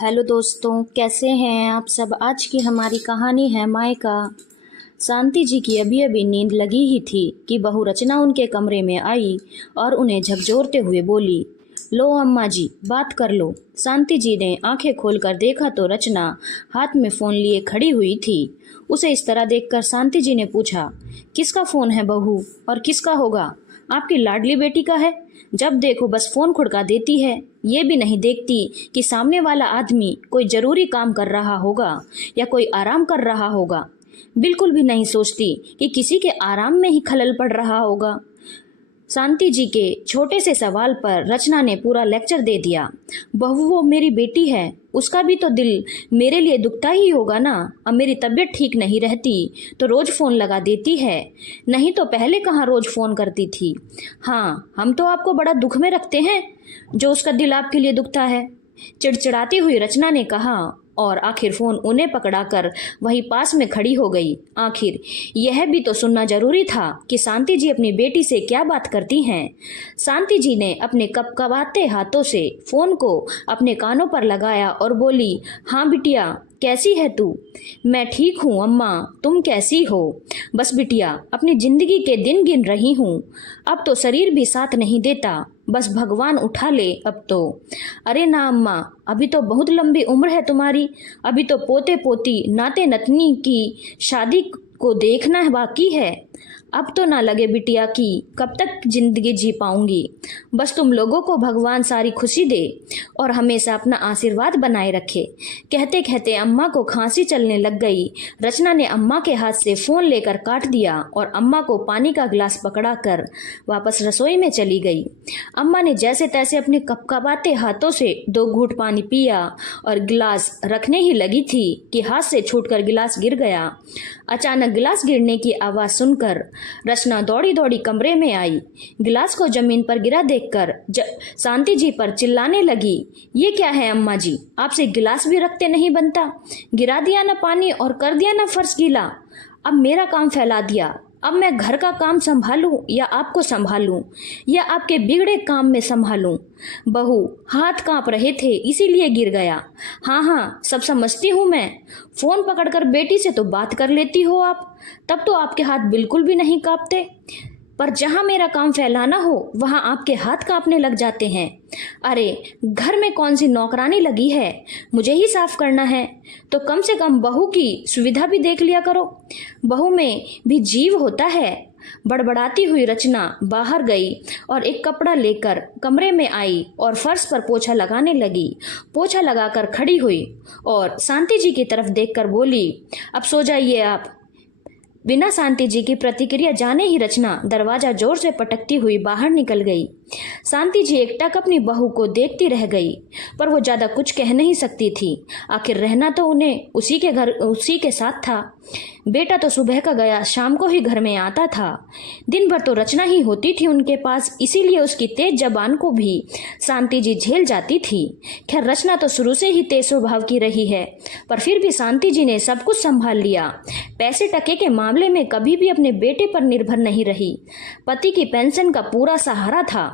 Hello दोस्तों, कैसे हैं आप सब। आज की हमारी कहानी है मायका। शांति जी की अभी अभी नींद लगी ही थी कि बहू रचना उनके कमरे में आई और उन्हें झकझोरते हुए बोली, लो अम्मा जी, बात कर लो। शांति जी ने आंखें खोलकर देखा तो रचना हाथ में फ़ोन लिए खड़ी हुई थी। उसे इस तरह देखकर शांति जी ने पूछा, किसका फ़ोन है बहू, और किसका होगा? आपकी लाडली बेटी का है। जब देखो बस फ़ोन खुड़का देती है। ये भी नहीं देखती कि सामने वाला आदमी कोई ज़रूरी काम कर रहा होगा या कोई आराम कर रहा होगा। बिल्कुल भी नहीं सोचती कि किसी के आराम में ही खलल पड़ रहा होगा। शांति जी के छोटे से सवाल पर रचना ने पूरा लेक्चर दे दिया। बहू, वो मेरी बेटी है, उसका भी तो दिल मेरे लिए दुखता ही होगा ना। अब मेरी तबीयत ठीक नहीं रहती तो रोज़ फ़ोन लगा देती है, नहीं तो पहले कहाँ रोज़ फ़ोन करती थी। हाँ, हम तो आपको बड़ा दुख में रखते हैं जो उसका दिल आपके लिए दुखता है, चिड़चिड़ाती हुई रचना ने कहा, और आखिर फ़ोन उन्हें पकड़ाकर वहीं पास में खड़ी हो गई। आखिर यह भी तो सुनना जरूरी था कि शांति जी अपनी बेटी से क्या बात करती हैं। शांति जी ने अपने कपकपाते हाथों से फ़ोन को अपने कानों पर लगाया और बोली, हाँ बिटिया, कैसी है तू? मैं ठीक हूँ अम्मा, तुम कैसी हो? बस बिटिया, अपनी ज़िंदगी के दिन गिन रही हूँ। अब तो शरीर भी साथ नहीं देता, बस भगवान उठा ले अब तो। अरे ना अम्मा, अभी तो बहुत लंबी उम्र है तुम्हारी। अभी तो पोते पोती नाते नतनी की शादी को देखना बाकी है। अब तो ना लगे बिटिया कि कब तक जिंदगी जी पाऊंगी। बस तुम लोगों को भगवान सारी खुशी दे और हमेशा अपना आशीर्वाद बनाए रखे। कहते कहते अम्मा को खांसी चलने लग गई। रचना ने अम्मा के हाथ से फ़ोन लेकर काट दिया और अम्मा को पानी का गिलास पकड़ा कर वापस रसोई में चली गई। अम्मा ने जैसे तैसे अपने कपकपाते हाथों से 2 घूंट पानी पिया और गिलास रखने ही लगी थी कि हाथ से छूटकर गिलास गिर गया। अचानक गिलास गिरने की आवाज़ सुनकर रचना दौड़ी दौड़ी कमरे में आई। गिलास को जमीन पर गिरा देखकर शांति जी पर चिल्लाने लगी, ये क्या है अम्मा जी, आपसे गिलास भी रखते नहीं बनता। गिरा दिया ना पानी और कर दिया ना फर्श गीला। अब मेरा काम फैला दिया। अब मैं घर का काम संभालूं या आपको संभालूं या आपके बिगड़े काम में संभालूं? बहू, हाथ कांप रहे थे इसीलिए गिर गया। हाँ हाँ, सब समझती हूँ मैं। फ़ोन पकड़कर बेटी से तो बात कर लेती हो आप, तब तो आपके हाथ बिल्कुल भी नहीं कांपते, पर जहाँ मेरा काम फैलाना हो वहाँ आपके हाथ कांपने लग जाते हैं। अरे, घर में कौन सी नौकरानी लगी है, मुझे ही साफ करना है, तो कम से कम बहू की सुविधा भी देख लिया करो। बहू में भी जीव होता है। बड़बड़ाती हुई रचना बाहर गई और एक कपड़ा लेकर कमरे में आई और फर्श पर पोछा लगाने लगी। पोछा लगाकर खड़ी हुई और शांति जी की तरफ देखकर बोली, अब सो जाइए आप। बिना शांति जी की प्रतिक्रिया जाने ही रचना दरवाजा जोर से पटकती हुई बाहर निकल गई। शांति जी एकटक अपनी बहू को देखती रह गई, पर वो ज्यादा कुछ कह नहीं सकती थी। आखिर रहना तो उन्हें उसी के घर उसी के साथ था। बेटा तो सुबह का गया, शाम को ही घर में आता था। दिन भर तो रचना ही होती थी उनके पास, इसीलिए उसकी तेज जबान को भी शांति जी झेल जाती थी। खैर, रचना तो शुरू से ही तेज स्वभाव की रही है, पर फिर भी शांति जी ने सब कुछ संभाल लिया। पैसे टके के मामले में कभी भी अपने बेटे पर निर्भर नहीं रही। पति की पेंशन का पूरा सहारा था।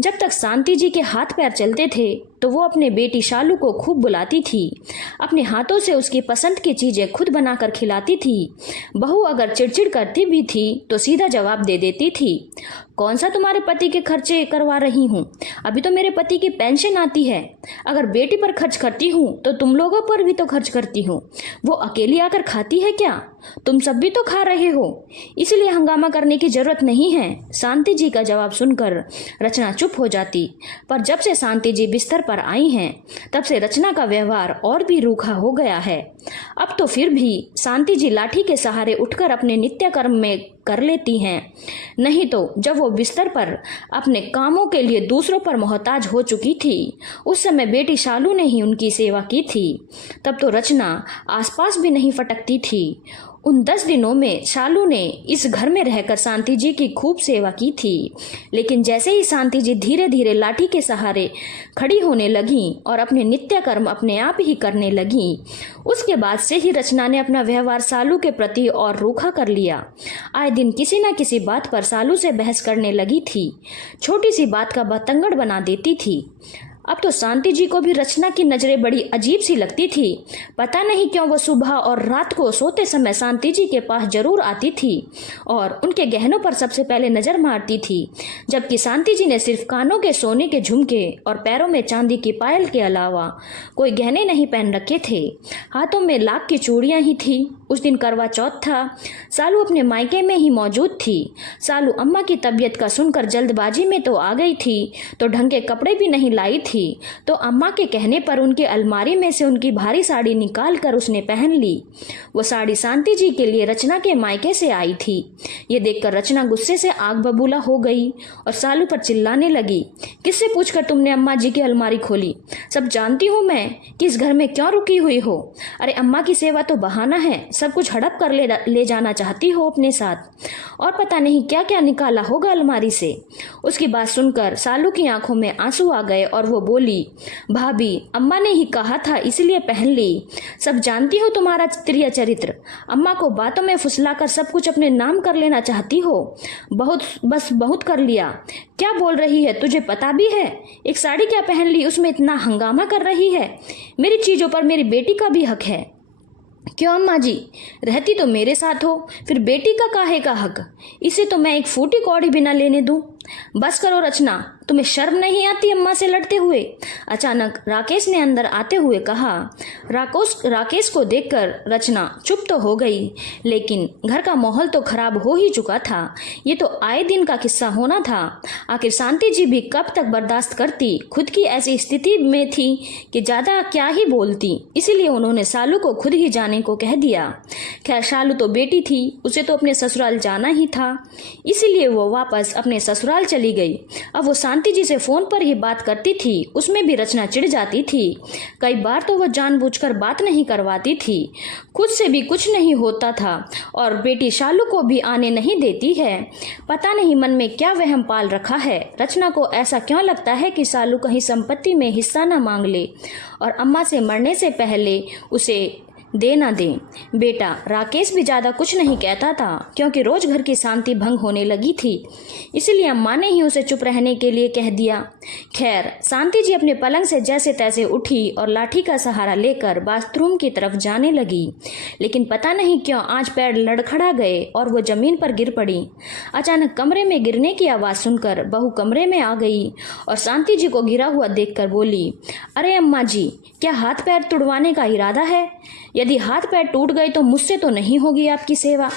जब तक शांति जी के हाथ पैर चलते थे तो वो अपने बेटी शालू को खूब बुलाती थी। अपने हाथों से उसकी पसंद की चीजें खुद बनाकर खिलाती थी। बहू अगर चिड़चिड़ करती भी थी तो सीधा जवाब दे देती थी, कौन सा तुम्हारे पति के खर्चे करवा रही हूँ, अभी तो मेरे पति की पेंशन आती है। अगर बेटी पर खर्च करती हूँ तो तुम लोगों पर भी तो खर्च करती हूँ। वो अकेली आकर खाती है क्या? तुम सब भी तो खा रहे हो, इसलिए हंगामा करने की जरूरत नहीं है। शांति जी का जवाब सुनकर रचना चुप हो जाती, पर जब से शांति जी बिस्तर पर आई हैं तब से रचना का व्यवहार और भी रूखा हो गया है। अब तो फिर भी शांति जी लाठी के सहारे उठकर अपने नित्य कर्म में कर लेती हैं, नहीं तो जब वो बिस्तर पर अपने कामों के लिए दूसरों पर मोहताज हो चुकी थी, उस समय बेटी शालू ने ही उनकी सेवा की थी। तब तो रचना आसपास भी नहीं फटकती थी। उन 10 दिनों में शालू ने इस घर में रहकर शांति जी की खूब सेवा की थी, लेकिन जैसे ही शांति जी धीरे धीरे लाठी के सहारे खड़ी होने लगी और अपने नित्य कर्म अपने आप ही करने लगी, उसके बाद से ही रचना ने अपना व्यवहार शालू के प्रति और रूखा कर लिया। आए दिन किसी न किसी बात पर शालू से बहस करने लगी थी, छोटी सी बात का बतंगड़ बना देती थी। अब तो शांति जी को भी रचना की नजरें बड़ी अजीब सी लगती थी। पता नहीं क्यों वो सुबह और रात को सोते समय शांति जी के पास जरूर आती थी और उनके गहनों पर सबसे पहले नजर मारती थी, जबकि शांति जी ने सिर्फ कानों के सोने के झुमके और पैरों में चांदी की पायल के अलावा कोई गहने नहीं पहन रखे थे। हाथों में लाख की चूड़ियां ही थी। उस दिन करवा चौथ था। सालू अपने मायके में ही मौजूद थी। सालू अम्मा की तबीयत का सुनकर जल्दबाजी में तो आ गई थी, तो ढंग के कपड़े भी नहीं लाई थी, तो अम्मा के कहने पर उनकी अलमारी में से उनकी भारी साड़ी निकाल कर उसने पहन ली। वो साड़ी शांति जी के लिए रचना के मायके से आई थी। ये देखकर रचना गुस्से से आग बबूला हो गई और सालू पर चिल्लाने लगी, किससे पूछकर तुमने अम्मा जी की अलमारी खोली? सब जानती हूँ मैं कि इस घर में क्यों रुकी हुई हो। अरे अम्मा की सेवा तो बहाना है, सब कुछ हड़प कर ले जाना चाहती हो अपने साथ, और पता नहीं क्या क्या निकाला होगा अलमारी से। उसकी बात सुनकर सालू की आंखों में आंसू आ गए और वो बोली, भाभी अम्मा ने ही कहा था इसलिए पहन ली। सब जानती हो तुम्हारा प्रिय चरित्र। अम्मा को बातों में फुसलाकर सब कुछ अपने नाम कर लेना चाहती हो। बहुत कर लिया। क्या बोल रही है, तुझे पता भी है? एक साड़ी क्या पहन ली, उसमें इतना हंगामा कर रही है। मेरी चीजों पर मेरी बेटी का भी हक है। क्यों अम्मा जी, रहती तो मेरे साथ हो, फिर बेटी का काहे का हक? इसे तो मैं एक फूटी कौड़ी बिना लेने दूं। बस करो रचना, तुम्हें शर्म नहीं आती अम्मा से लड़ते हुए? अचानक राकेश ने अंदर आते हुए कहा। राकेश को देखकर रचना चुप तो हो गई, लेकिन घर का माहौल तो खराब हो ही चुका था। ये तो आए दिन का किस्सा होना था। आखिर शांति जी भी कब तक बर्दाश्त करती? खुद की ऐसी स्थिति में थी कि ज्यादा क्या ही बोलती, इसीलिए उन्होंने सालू को खुद ही जाने को कह दिया। खैर सालू तो बेटी थी, उसे तो अपने ससुराल जाना ही था, इसीलिए वो वापस अपने ससुराल चली गई। अब वो शांति जी से फोन पर ही बात करती थी, उसमें भी रचना चिढ़ जाती थी। कई बार तो वो जानबूझकर बात नहीं करवाती थी, खुद से भी कुछ नहीं होता था और बेटी शालू को भी आने नहीं देती है। पता नहीं मन में क्या वहम पाल रखा है। रचना को ऐसा क्यों लगता है कि शालू कहीं संपत्ति में हिस्सा न मांग ले और अम्मा से मरने से पहले उसे दे ना दे। बेटा राकेश भी ज्यादा कुछ नहीं कहता था, क्योंकि रोज घर की शांति भंग होने लगी थी, इसीलिए अम्मा ने ही उसे चुप रहने के लिए कह दिया। खैर शांति जी अपने पलंग से जैसे तैसे उठी और लाठी का सहारा लेकर बाथरूम की तरफ जाने लगी, लेकिन पता नहीं क्यों आज पैर लड़खड़ा गए और वो जमीन पर गिर पड़ी। अचानक कमरे में गिरने की आवाज सुनकर बहू कमरे में आ गई और शांति जी को गिरा हुआ देखकर बोली, अरे अम्मा जी, क्या हाथ पैर तुड़वाने का इरादा है? यदि हाथ पैर टूट गए तो मुझसे तो नहीं होगी आपकी सेवा।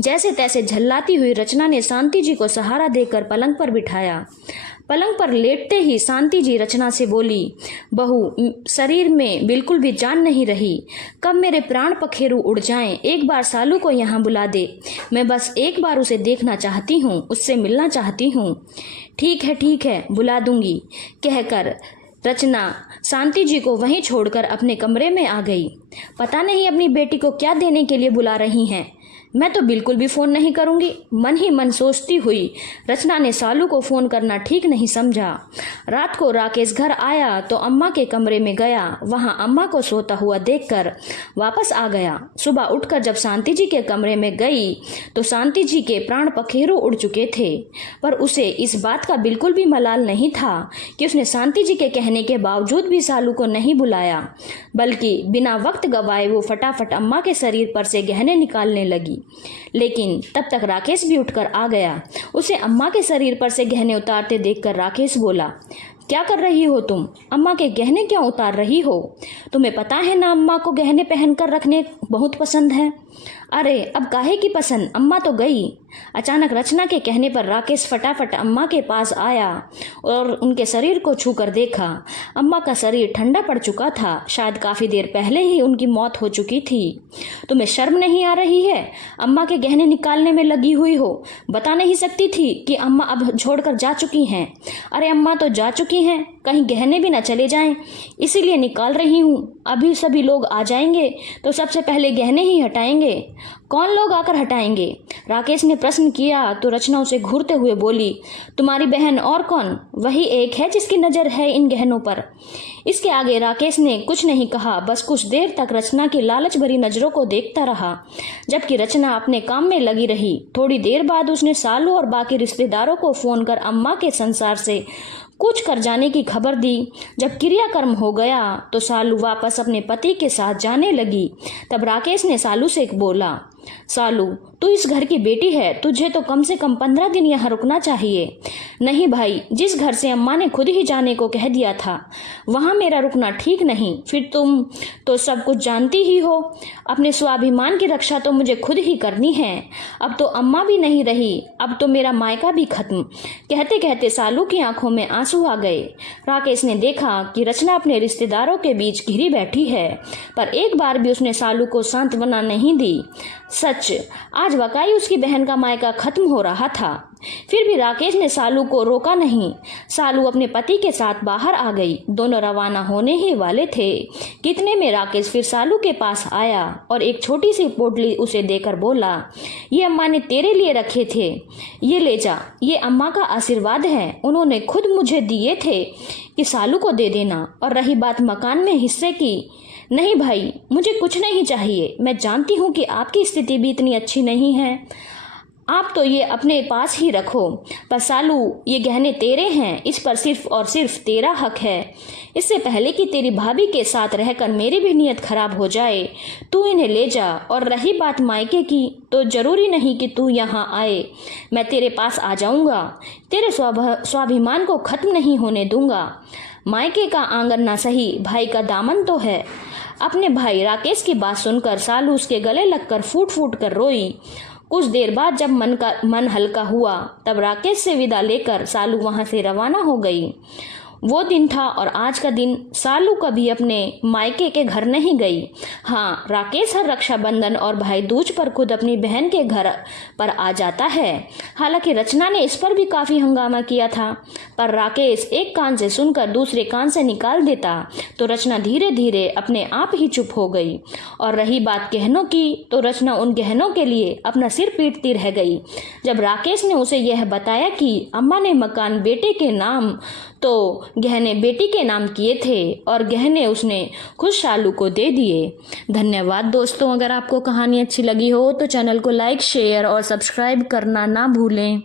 जैसे तैसे झल्लाती हुई रचना ने शांति जी को सहारा देकर पलंग पर बिठाया। पलंग पर लेटते ही शांति जी रचना से बोली, बहू शरीर में बिल्कुल भी जान नहीं रही, कब मेरे प्राण पखेरु उड़ जाएं। एक बार सालू को यहाँ बुला दे, मैं बस एक बार उसे देखना चाहती हूँ, उससे मिलना चाहती हूँ। ठीक है बुला दूंगी, कहकर रचना शांति जी को वहीं छोड़कर अपने कमरे में आ गई। पता नहीं अपनी बेटी को क्या देने के लिए बुला रही हैं। मैं तो बिल्कुल भी फोन नहीं करूंगी, मन ही मन सोचती हुई रचना ने सालू को फोन करना ठीक नहीं समझा। रात को राकेश घर आया तो अम्मा के कमरे में गया, वहां अम्मा को सोता हुआ देखकर वापस आ गया। सुबह उठकर जब शांति जी के कमरे में गई तो शांति जी के प्राण पखेरु उड़ चुके थे, पर उसे इस बात का बिल्कुल भी मलाल नहीं था कि उसने शांति जी के कहने के बावजूद भी सालू को नहीं बुलाया, बल्कि बिना वक्त गवाए वो फटाफट अम्मा के शरीर पर से गहने निकालने लगी। लेकिन तब तक राकेश भी उठकर आ गया। उसे अम्मा के शरीर पर से गहने उतारते देखकर राकेश बोला, क्या कर रही हो तुम? अम्मा के गहने क्यों उतार रही हो? तुम्हें पता है ना अम्मा को गहने पहनकर रखने बहुत पसंद है। अरे अब काहे की पसंद, अम्मा तो गई। अचानक रचना के कहने पर राकेश फटाफट अम्मा के पास आया और उनके शरीर को छूकर देखा। अम्मा का शरीर ठंडा पड़ चुका था, शायद काफी देर पहले ही उनकी मौत हो चुकी थी। तुम्हें शर्म नहीं आ रही है? अम्मा के गहने निकालने में लगी हुई हो, बता नहीं सकती थी कि अम्मा अब छोड़कर जा चुकी हैं? अरे अम्मा तो जा चुकी हैं, कहीं गहने भी न चले जाएं, इसीलिए निकाल रही हूँ। अभी सभी लोग आ जाएंगे तो सबसे पहले गहने ही हटाएंगे। कौन लोग आकर हटाएंगे? राकेश ने प्रश्न किया तो रचना उसे घूरते हुए बोली, तुम्हारी बहन और कौन? वही एक है जिसकी नजर है इन गहनों पर। इसके आगे राकेश ने कुछ नहीं कहा, बस कुछ देर तक रचना की लालच भरी नजरों को देखता रहा, जबकि रचना अपने काम में लगी रही। थोड़ी देर बाद उसने सालू और बाकी रिश्तेदारों को फोन कर अम्मा के संसार से कूच कर जाने की खबर दी। जब क्रियाकर्म हो गया तो सालू वापस अपने पति के साथ जाने लगी। तब राकेश ने सालू से बोला, सालू तू इस घर की बेटी है, तुझे तो कम से कम 15 दिन यहाँ रुकना चाहिए। नहीं भाई, जिस घर से अम्मा ने खुद ही जाने को कह दिया था वहाँ मेरा रुकना ठीक नहीं। फिर तुम तो सब कुछ जानती ही हो, अपने स्वाभिमान की रक्षा तो मुझे खुद ही करनी है। अब तो अम्मा भी नहीं रही, अब तो मेरा मायका भी खत्म। कहते कहते सालू की आंखों में आंसू आ गए। राकेश ने देखा कि रचना अपने रिश्तेदारों के बीच घिरी बैठी है, पर एक बार भी उसने सालू को सांत्वना नहीं दी। सच, आज वाकई उसकी बहन का मायका खत्म हो रहा था। फिर भी राकेश ने सालू को रोका नहीं। सालू अपने पति के साथ बाहर आ गई। दोनों रवाना होने ही वाले थे। कितने में राकेश फिर सालू के पास आया और एक छोटी सी पोटली उसे देकर बोला, ये अम्मा ने तेरे लिए रखे थे, ये ले जा, ये अम्मा का आशीर्वाद है, उन्होंने खुद मुझे दिए थे कि सालू को दे देना। और रही बात मकान में हिस्से की, नहीं भाई, मुझे कुछ नहीं चाहिए। मैं जानती हूँ कि आपकी स्थिति भी इतनी अच्छी नहीं है, आप तो ये अपने पास ही रखो। पर सालू, ये गहने तेरे हैं, इस पर सिर्फ और सिर्फ तेरा हक है। इससे पहले कि तेरी भाभी के साथ रहकर मेरी भी नीयत खराब हो जाए, तू इन्हें ले जा। और रही बात मायके की, तो जरूरी नहीं कि तू यहाँ आए, मैं तेरे पास आ जाऊँगा, तेरे स्वाभिमान को खत्म नहीं होने दूंगा। मायके का आंगन ना सही, भाई का दामन तो है। अपने भाई राकेश की बात सुनकर सालू उसके गले लगकर फूट फूट कर रोई। कुछ देर बाद जब मन हल्का हुआ, तब राकेश से विदा लेकर सालू वहां से रवाना हो गई। वो दिन था और आज का दिन सालू कभी अपने मायके के घर नहीं गई। हाँ, राकेश हर रक्षाबंधन और भाई दूज पर खुद अपनी बहन के घर पर आ जाता है। हालांकि रचना ने इस पर भी काफी हंगामा किया था, पर राकेश एक कान से सुनकर दूसरे कान से निकाल देता तो रचना धीरे धीरे अपने आप ही चुप हो गई। और रही बात गहनों की, तो रचना उन गहनों के लिए अपना सिर पीटती रह गई। जब राकेश ने उसे यह बताया कि अम्मा ने मकान बेटे के नाम तो गहने बेटी के नाम किए थे और गहने उसने खुद सालू को दे दिए। धन्यवाद दोस्तों। अगर आपको कहानी अच्छी लगी हो तो चैनल को लाइक, शेयर और सब्सक्राइब करना ना भूलें।